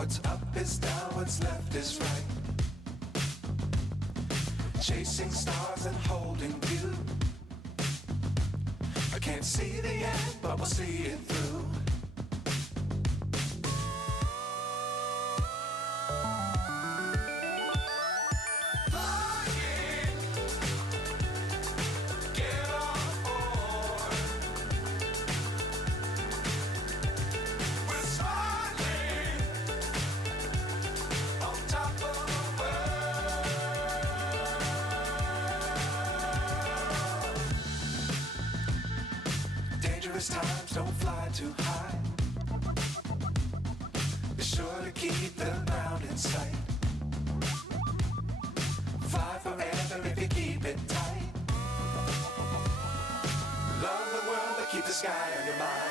What's up is down, what's left is right. Chasing stars and holding you. I can't see the end, but we'll see it through. Times don't fly too high. Be sure to keep the ground in sight. Fly forever if you keep it tight. Love the world but keep the sky on your mind.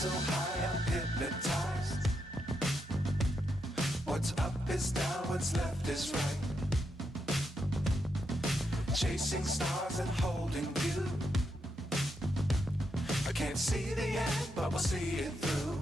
So high I'm hypnotized. What's up is down, what's left is right. Chasing stars and holding you. I can't see the end, but we'll see it through.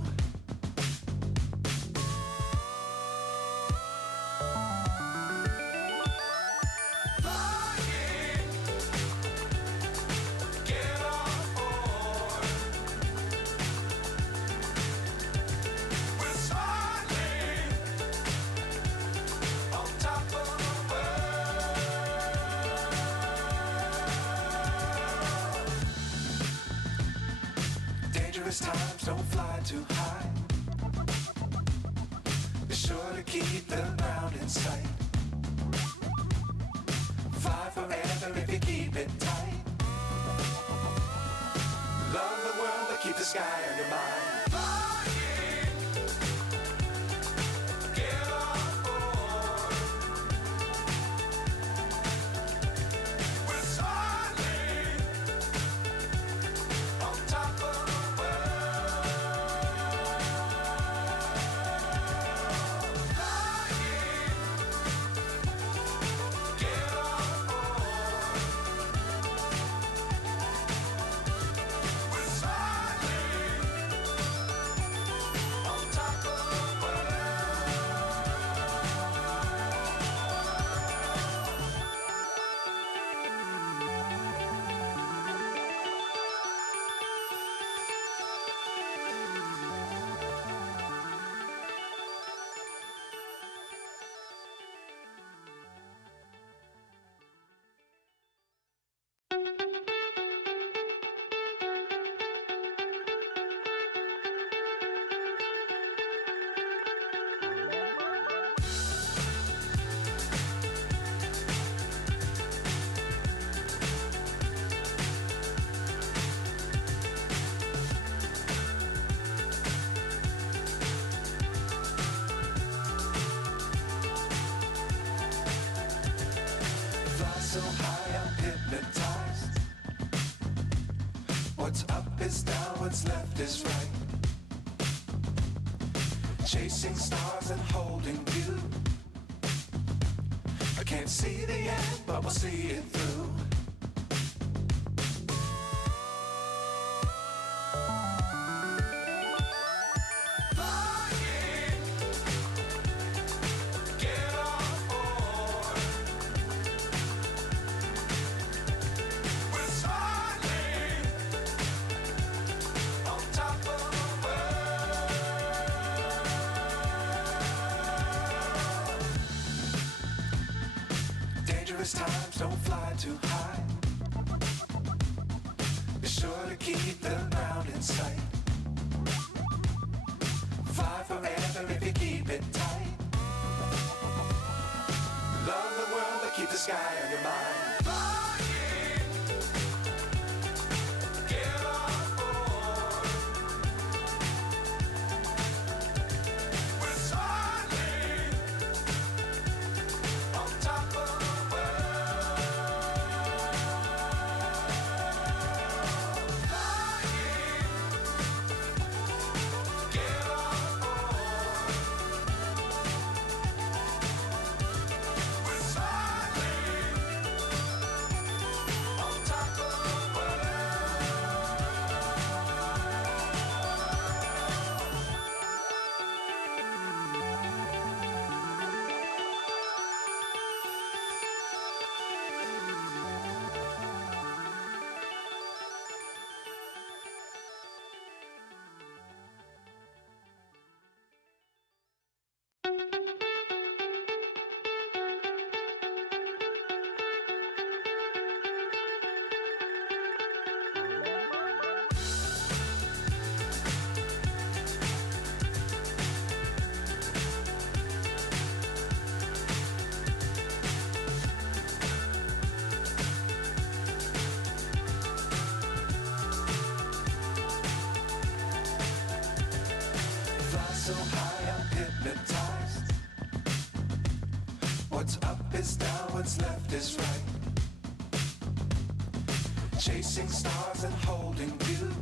Times don't fly too high. Be sure to keep the ground in sight. Fly forever if you keep it tight. Love the world but keep the sky on your mind. So high I'm hypnotized. What's up is down, what's left is right. Chasing stars and holding you. I can't see the end, but we'll see it through. clouds don't fly too high. Be sure to keep the ground in sight. Fly forever if you keep it tight. Love the world, but keep the sky on your mind. So high I'm hypnotized. What's up is down, what's left is right. Chasing stars and holding you.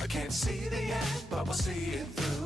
I can't see the end, but we'll see it through.